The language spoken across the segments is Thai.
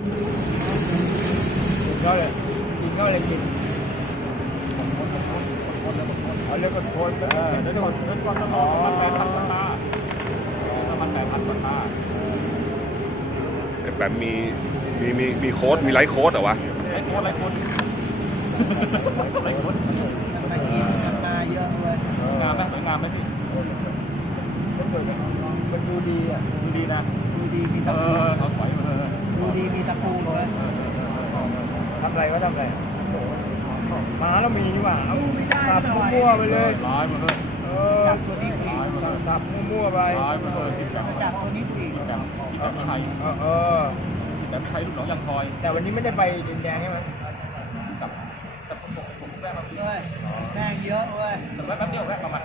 กินก็เลยกินเอาเรื่องคนคนเรื่องคนต้องรอมัน8,000 กว่าตามัน8,000 กว่าตาแบบมีโค้ดมีไลฟ์โค้ดเหรอวะไลฟ์โค้ดมาเยอะเลยงามไหมสวยงามไหมพี่มันสวยไหมมันดูดีอ่ะดูดีนะดูดีมีตะปูเขาสวยดูดีมีตะปูเลยทำอะไรก็ทำอะไรมาแล้วมีนี่หว่าเอาสับมั่วไปเลยร้ายหมดเลยจับตัวนี้ผีสับมั่วไปจับตัวนี้ผีแบบไทยแบบไทยลูกหนองยังคอยแต่วันนี้ไม่ได้ไปดินแดงใช่ไหมกับผมแวะมาด้วยแม่งเยอะเว้ยแต่แป๊บเดียวแวะมา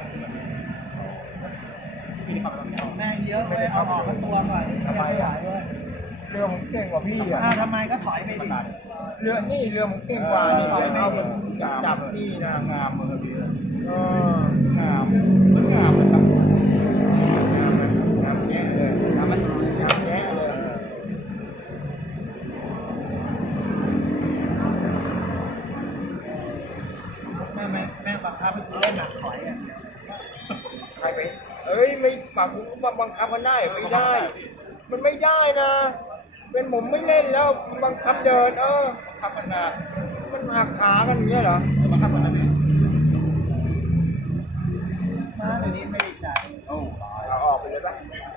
แม่งเยอะเลยเอาออกทั้งตัวก่อนทำไมอ่ะเรือผมเก่งกว่าพี่อ่ะทำไมก็ถอยไปดิเรือผมเก่งกว่าถอยไม่เอาจับนี่นะงามเลยพี่งามมันงามเลยครับงามแย่เลยงามแย่เลยแม่บังคับให้กูเล่นหนักถอยอ่ะใครไปไม่บังคับมันได้ไม่ได้มันไม่ได้นะเป็นผมไม่เล่นแล้วบังคับเดินบังคับมันนะมันหักขากันอย่างเงี้ยเหรอบังคับมันนะพี่เดี๋ยวนี้ไม่ได้ใช้เอาออกไปเลยป่ะ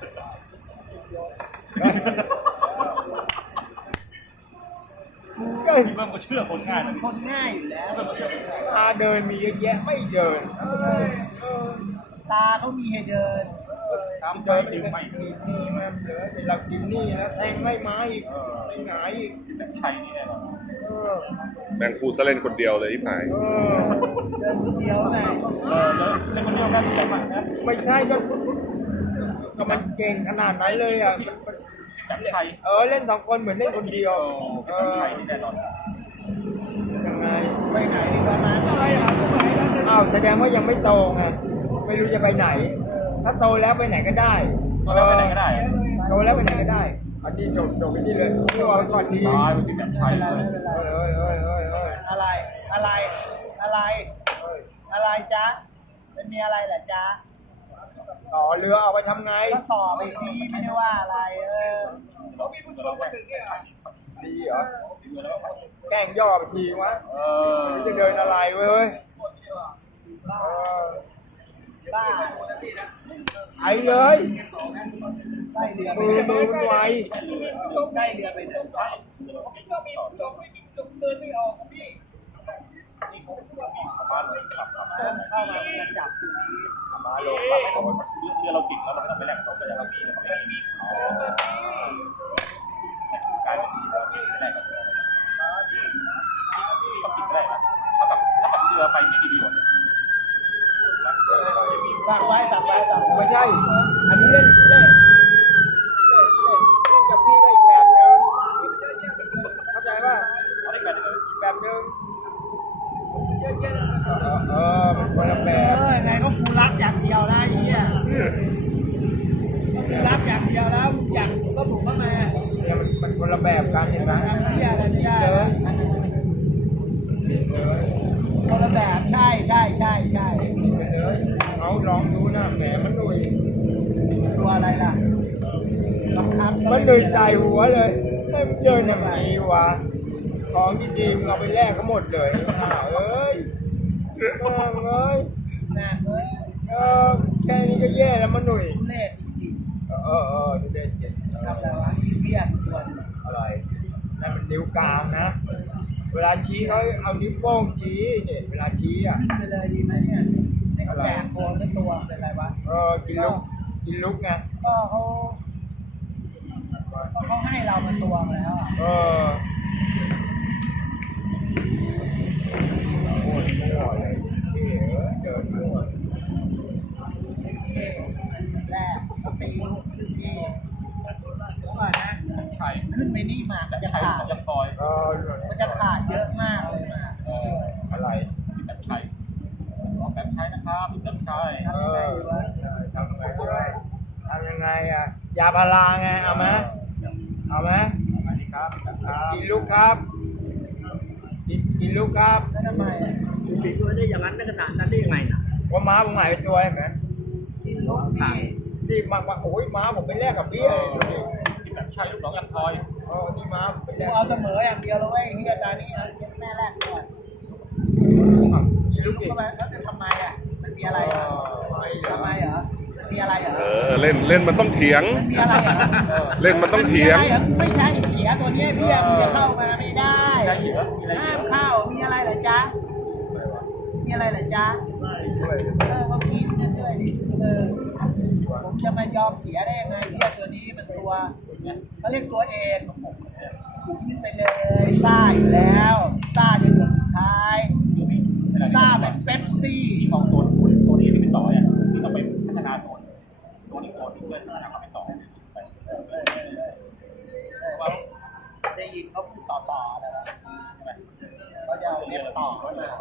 ก็มันก็เชื่อคนง่ายคนง่ายอยู่แล้วตาเดินมีเยอะแยะไม่เดินตาเขามีให้เดินเดินกินนี่มันเหลือเรากินนี่แล้วแทงไล่ไม้อีกไม่หงายอีกแบบชัยนี่แหละแบ่งคูซะเล่นคนเดียวเลยที่ผายเดินคนเดียวไงเล่นคนเดียวกันแต่ไม่ใช่ก็มันเก่งขนาดไหนเลยอ่ะแบบชัยเล่น2 คนเหมือนเล่นคนเดียวแบบชัยนี่แน่นอนยังไงไปไหนดีกว่ามาอะไรแสดงว่ายังไม่โตไงไม่รู้จะไปไหนถ้าโตแล้วไปไหนก็ได้โตแล้วไปไหนก็ได้โตแล้วไปไหนก็ได้อันนี้จบไปนี่เลยตัวก่อนดีมันเป็นแบบไทยเลยอะไรจ๊ะมันมีอะไรเหรอจ๊ะต่อเรือเอาไปทำไงก็ต่อไปซีไม่ได้ว่าอะไรเขามีผู้ชมมาถึงเนี่ยดีเหรอแกล้งย่อไปทีวะจะเดินอะไรเว้ยบ้าไอ้เลยได้เรือมือมันไวได้เรือไปเดินเดินไม่ออกพี่เข้ามาจะจับตัวนี้มาลงเรือเราติดแล้วเราไม่ต้องไปแหลกเขาแต่เรามีกลายเป็นเราไม่แหลกกับต้องติดได้นะถ้ากับเรือไปไม่ดีกว่าฝากไว้ไม่ใช่อันนี้เล่นกับพี่ก็อีกแบบนึงเข้าใจป่ะแบบนึงมันคนละแบบไงก็กูรับอย่างเดียวนะไอ้เหี้ยกูรับอย่างเดียวแล้วอย่างก็ถูกเข้ามาเนี่ยมันคนละแบบกันเห็นไหมคนละแบบใช่เขาลองดูนะแหมมันหนุ่ยตัวอะไรล่ะมันหนุ่ยใส่หัวเลยให้มันเดินอย่างนี้วะของดีๆเอาไปแลกก็หมดเลยแค่นี้ก็แย่แล้วมันหนุ่ยเล่จริงดูเด่นจริงทำอะไรวะเบี้ยตัวอะไรนั่นมันนิ้วกลางนะเวลาชี้เขาเอานิ้วโป้งชี้เนี่ยเวลาชี้อ่ะไปเลยดีไหมเนี่ยแบกโคนทั้งตัวเป็นไรวะกินลุกไงก็เขาให้เราเป็นตัวมาแล้วโอ้ยเลยเดินมาแรกตีลูกขึ้นนี่ก่อนนะขึ้นไปนี่มามันจะขาดมันจะขาดเยอะมากเลยมาอะไรแบบใช้แบบใช้นะครับแบบใช้ทำยังไงอ่ะยาพาราไงเอาไหมอันนี้ครับกินลูกครับกินลูกครับแล้วทำไมอ่ะติดด้วยได้อย่างนั้นได้ขนาดนั้นได้ยังไงนะว่าม้าผมหายไปตัวเห็นไหมกินลูกนี่นี่มาโอ้ยม้าผมไปแลกกับเบี้ยดูดิที่แบบใช่ลูกน้องอันทอยนี่ม้าผมไปแลกูกเอาเสมออย่างเดียวแล้วเว้ยที่อาจารย์นี่เอาแม่แรกก่อนกินลูลูกกดิเข้าไปแล้วจะทำไมอ่ะมันมีอะไรอ่ะทำไมเหรอมันมีอะไรเหรอเล่นมันต้องเถียงมันมีอะไรเหรอเล่นมันต้องเถียงมันมีอะไรหรอไม่ใช่เสียตัวเนี้ยพี่มึงจะเข้ามาไม่ได้มีอะไรเหลือมีอะไรเหห้าลืมอเข้ามีอะไรเหรอจ๊ะมีอะไรเหรอจ๊ะเขากินกันด้วยดิผมจะมายอมเสียได้ยังไงเพี่ตัวนี้มันตัวเขาเรียกตัวเองขุมขึ้นไปเลยซ่าอยู่แล้วซ่าจนเหลือสุดท้ายซ่าเป็นเป๊ปซี่ที่มองโซนเอที่เป็นต่อเนี่ยที่ต้องไปพัฒนาโซนอีกโซนนึงเพื่อพัฒนาความเป็นต่อไปว่าได้ยินเขาพูดต่อนะครับเขาจะเอาเรียกต่อเข้ามา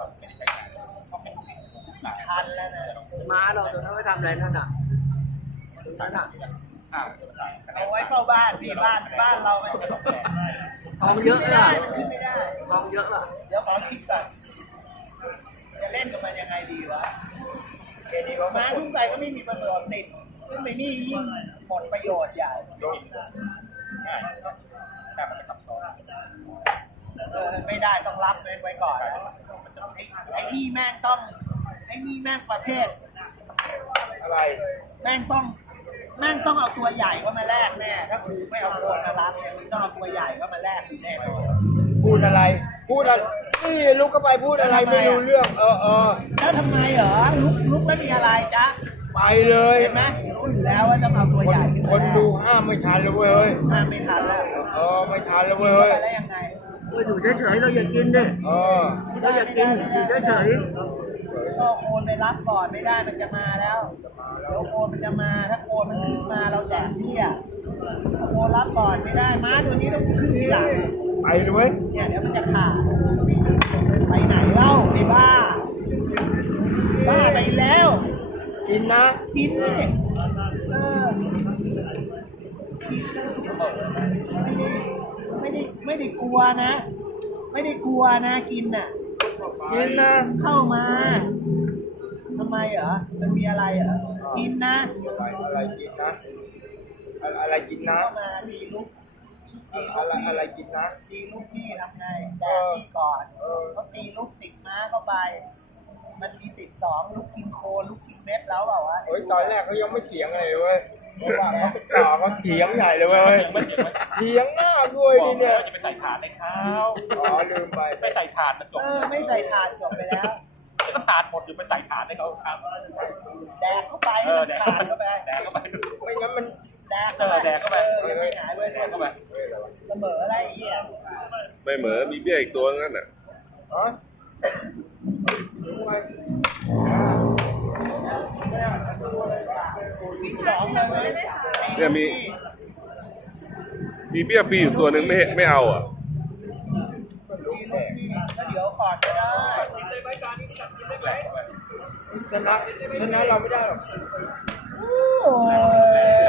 ทันแล้วนะม้าเราตรงนั้นไม่ทำอะไรนั่นน่ะตรงนั้นน่ะเอาไว้เฝ้าบ้านพี่บ้านเรามันทองเยอะไม่ล่ะได้ขึ้นไม่ได้ทองเยอะล่ะเดี๋ยวขอคิดก่อนจะเล่นกับมันยังไงดีวะม้าขึ้นไปก็ไม่มีประโยชน์ติดขึ้นไปนี่ยิ่งหมดประโยชน์ใหญ่ง่ายแต่มันไม่ซับซ้อนไม่ได้ต้องรับไว้ก่อนไอ้นี่แม่งต้องไอ้นี่แม่งประเภทอะไรแม่งต้องเอาตัวใหญ่เข้ามาแลกแน่ถ้ากูไม่เอาโคนมารับเนี่ยมึงต้องเอาตัวใหญ่เข้ามาแลกอยู่แน่นอนพูดอะไรนี่ลูกก็ไปพูดอะไรไม่รู้เรื่องแล้วทำไมเหรอลุกแล้วมีอะไรจ๊ะไปเลยเห็นไหมรู้อยู่แล้วว่าต้องเอาตัวใหญ่ขึ้นคมาน แลกดูห้ามไม่ทันเลยเว้ยห้ามไม่ทันแล้วไม่ทันเลยกินเว้เข้าย ไปแล้วยังไงอยู่เฉยๆเราอย่ากินดิ เราอย่ากินอยู่เฉยก็โคนไปรับก่อนไม่ได้มันจะมาแล้วเดี๋ยวโคนมันจะมาถ้าโคนมันขึ้นมาเราแจกเบี้ยถ้าโคนรับก่อนไม่ได้ม้าตัวนี้ต้องขึ้นทีหลังไปเลยเว้ยเนี่ยเดี๋ยวมันจะขาดไปไหนเล่าไอ้บ้าไปแล้วกินนะกินนี่ไม่ได้กลัวนะ ไม่ได้กลัวนะกินน่ะกินนะเข้ามาทำไมเหรอมันมีอะไรเหรอกินนะอะไรกินนะอะไรกินนะเข้ามาตีลุกอะไรกินนะตีลุกนี่ทำไงแดกนี่ก่อนเขาตีลุกติดม้าเข้าไป มันมีติดสองลุกกินโคนลุกกินเม็ดแล้วเปล่าวะโอ้ยตอนแรกเขายังไม่เถียงเลยเว้ยเพราะว่าเขาเป็นต่อเขาเถียงใหญ่เลยเว้ยเถียงหน้าด้วยบอกนี่เนี่ยว่าจะไปใส่ถาดในข้าวลืมไปไม่ใส่ถาดมันจบไม่ใส่ถาดจบไปแล้วก็ถาดหมดอยู่ไปใส่ถาดให้เขาครับแดกเข้าไปแดกขาดเข้าไปแดกเข้าไปไม่งั้นมันแดกเข้าไปแดกเข้าไปไม่หายเว้ยแดกเข้าไปเสมออะไรเหี้ยไม่เหมือนมีเบี้ยอีกตัวนั่นน่ะฮะกินสองเลยเนี่ยมีเบี้ยฟรีอยู่ตัวนึงไม่เอาอ่ะแล้วเดี๋ยวขอดก็ได้ชนะเราไม่ได้หรอกโอ้ย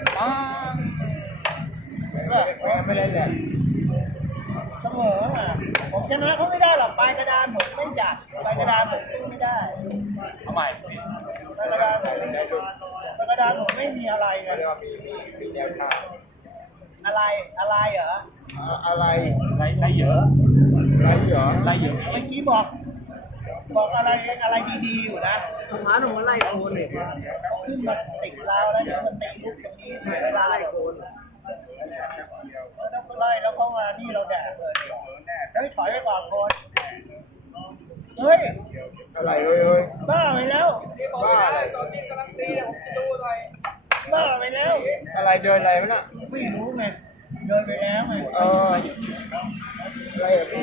ไม่ได้แหละเสมออ่ะผมชนะเขาไม่ได้หรอกปลายกระดานผมไม่จัดปลายกระดานผมสู้ไม่ได้เอาใหม่ปลายกระดานผมปลายกระดานผมไม่มีอะไรไงเรียกว่ามีแนวทางอะไรเหรออะไรไล่เยอะไรเหรอไล่เยอะเมื่อกี้บอกอะไรดีๆอยู่นะๆทำม้าต้องมาไล่โคนเลยขึ้นมาติดเราแล้วเดี๋ยวมันตีลูกตรงนี้เสียเวลาไล่เราโคนแล้วก็ไล่แล้วเข้ามานี่เราแดกเลยเฮ้ยถอยไปก่อนคนเฮ้ยอะไรเฮ้ยบ้าไปแล้วบ้าอะไรบ้าไปแล้วอะไรเดินอะไรมันอ่ะไม่รู้ไงเดินไปแล้วไงอะไรอ่ะพี่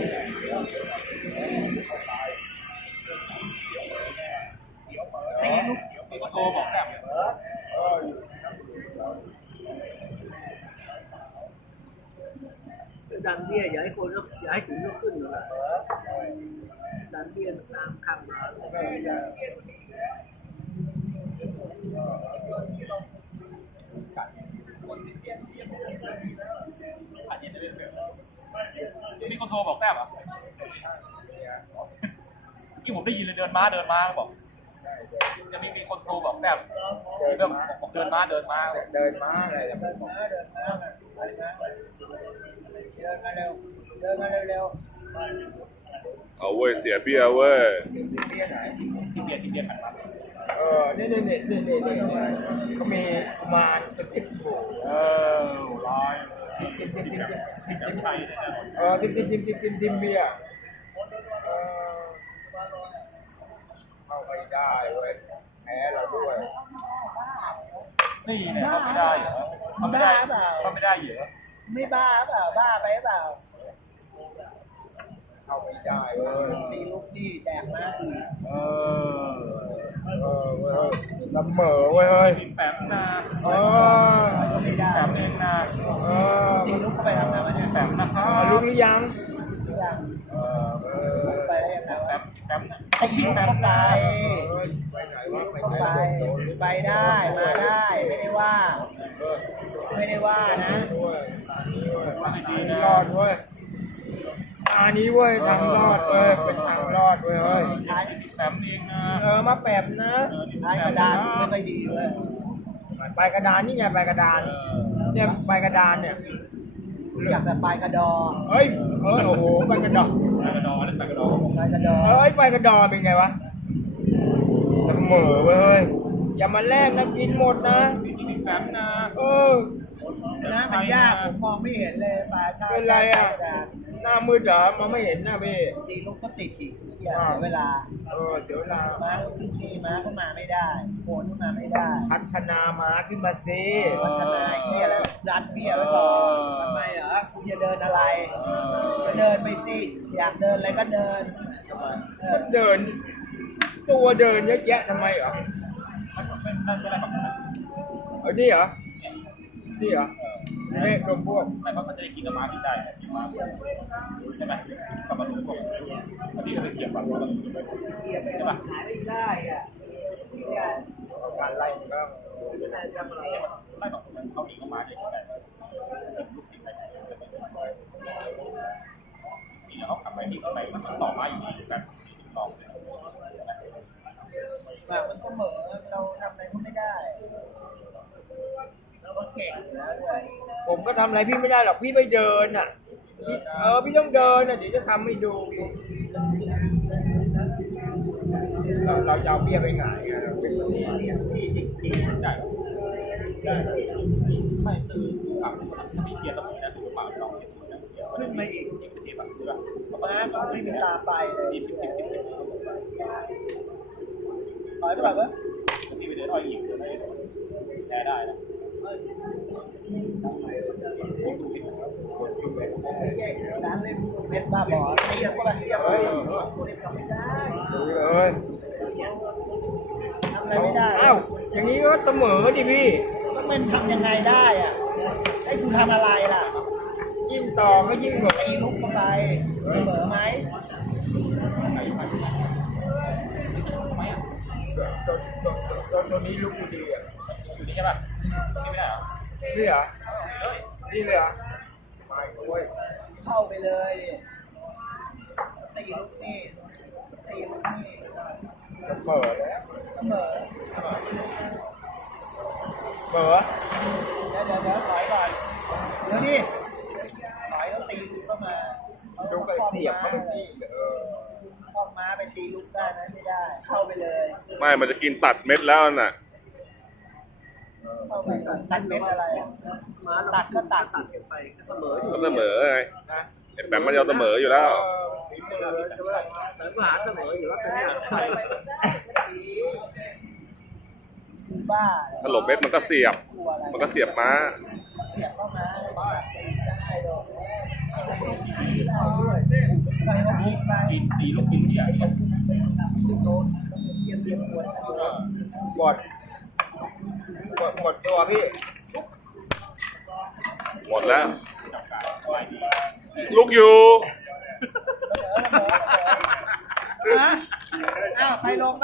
ตีลูกมีก็โทรบอกแบบดันเบี้ยอย่าให้ขุนก็ขึ้นเลยดันเบี้ยน้ำขับมาอาจจะเป็นแบบรบอกแต้มเหรอที่ผมได้ยินเลยเดินม้าบอกจะมีคนโทรบอกแต้มเริ่มบอกเดินม้าเดินม้าอะไรล่ะเดินมาเร็วเดินมาเร็วเอาเว้ยเสียเบี้ยเว้ยเบี้ยไหนที่เบียร์ผ่านมานี่เขามีกุมารกระซิบอยู่ร้อยทิมจับชัยเนี่ยทิมเบียร์เข้าไปได้เว้ยแพ้เราด้วยนี่เนี่ยเขาไม่ได้เหรอเขาไม่ได้เหรอไม่บ้าเปล่าบ้าไปเปล่าเข้าไปได้เว้ยตีลูกนี่แตกมาอีกเสมอเว้ยเฮ้ยแปมนาไม่ได้แปมเองนาตีลูกเข้าไปทำงานมันเนี่ยแปมนะครับลุกหรือยังอย่างไปได้ยังไงแปมนะเขาคิดแปมเข้าไปนาไปไหนวะเข้าไปไปได้มาได้ไม่ได้ว่านะรอดเว้ยอันนี้เว้ยทางรอดเว้ยเป็นทางรอดเว้ยเฮ้ยท้ายแปมเองนะมาแปบนะท้ายกระดานไม่ค่อยดีเลยไปกระดานนี่ไงไปกระดานเนี่ยไปกระดานเนี่ยอยากแต่ปลายกระดอเฮ้ยโอ้โหไปกระดอนไปกระดอเล่นไปกระดอปลายกระดอเฮ้ยไปกระดอนเป็นไงวะเสมอเว้ยอย่ามาแลกนะกินหมดนะนี่แปมนะนะมันยากผมมองไม่เห็นเลยปลายท่าเป็นไรอ่ะหน้ามืดเหรอมองไม่เห็นหน้าพี่ตีลูกก็ติดอีกเสียเวลาเสียเวลาม้าขึ้นดีม้าขึ้นมาไม่ได้โผล่ขึ้นมาไม่ได้พัฒนามาขึ้นมาสิพัฒนาเบี้ยแล้วดันเบี้ยไว้ก่อนทำไมเหรอคุณจะเดินอะไรก็เดินไปสิอยากเดินอะไรก็เดินเดินตัวเดินเยอะแยะทำไมเหรอนั่นก็ได้แบบนี่เหรอนี่เหรอเลขรวมพวกไม่เพราะมันจะได้กินกับม้าที่ได้กินม้าใช่ไหมกับมาดูพวกอันนี้ก็เลยเกี่ยวกับว่าเราเบี้ยไปหายไม่ได้อ่ะที่การการไล่ก็ทำอะไรไล่สองคนเขาหนีเข้ามาได้ยังไงลูกติดไปนี่เขาขับไปนี่เข้าไปมันต่อมาอยู่ดีแบบลองเลยหมากมันเสมอเราทำอะไรก็ไม่ได้เราก็เก่งอยู่แล้วด้วยผมก็ทำอะไรพี่ไม่ได้หรอกพี่ไม่เดินอ่ะพี่พี่ต้องเดินอ่ะเดี๋ยวจะทำให้ดูพี่เราจะเอาเบี้ยไปไหนอ่ะเป็นคนนี้เสียงพี่จริงได้ไม่คือขับถ้ามีเกียร์ต้องมีนะถูกเปล่าลองเกียร์ๆขึ้นมาอีกยิงไปทีฝั่งด้วยม้าก็ไม่มีตาไปเลยยิงไป10 ถอยไปแบบว่าที่ไปเดินอ้อยยิงจะได้แพ้ได้นะคนชื่อเบนแยกร้านเล่นเล่นบ้าบอไอ้เหี้ยก็แบบเหี้ยเลยกูเล่นทำไม่ได้ดูเลยทำอะไรไม่ได้อ้าวอย่างนี้ก็เสมอดิพี่ก็มันทำยังไงได้อ่ะให้กูทำอะไรล่ะยิ่งต่อก็ยิ่งแบบตีลุกเข้าไปเสมอไหมตัวนี้ลูกดีอ่ะอยู่นี่ใช่ป่ะนี่ไม่ได้เหรอนี่เหรอนี่เลยเหรอไม่โว้ยเข้าไปเลยตีลุกนี่ตีลุกนี่เสมอแล้วเสมอเสมอเดี๋ยวถอยก่อนเดี๋ยวนี่ถอยแล้วตีลุกเข้ามาดูกับเสียบเข้าไปนี่ออกมาไปตีลุกได้นะไม่ได้ เข้าไปเลยไม่มันจะกินตัดเม็ดแล้วน่ะเข้าไปตัดเม็ดอะไรอะม้าเราตัดก็ตัดตัดกันไปก็เสมออยู่ก็เสมอไงนะไอ้แปมมันจะเอาเสมออยู่แล้วแต่ก็หาเสมออยู่แล้วแต่เนี่ยกูบ้าถ้าหลบเม็ดมันก็เสียบกลัวอะไรมันก็เสียบม้าเสียบเข้ามาได้หรอกได้ด้วยไปเอาคิดไปตีลูกกินที่อ่ะโดนเยี่ยมปวดหมดตัวพี่หมดแล้ว ลูกอยู่อ้าวใครลง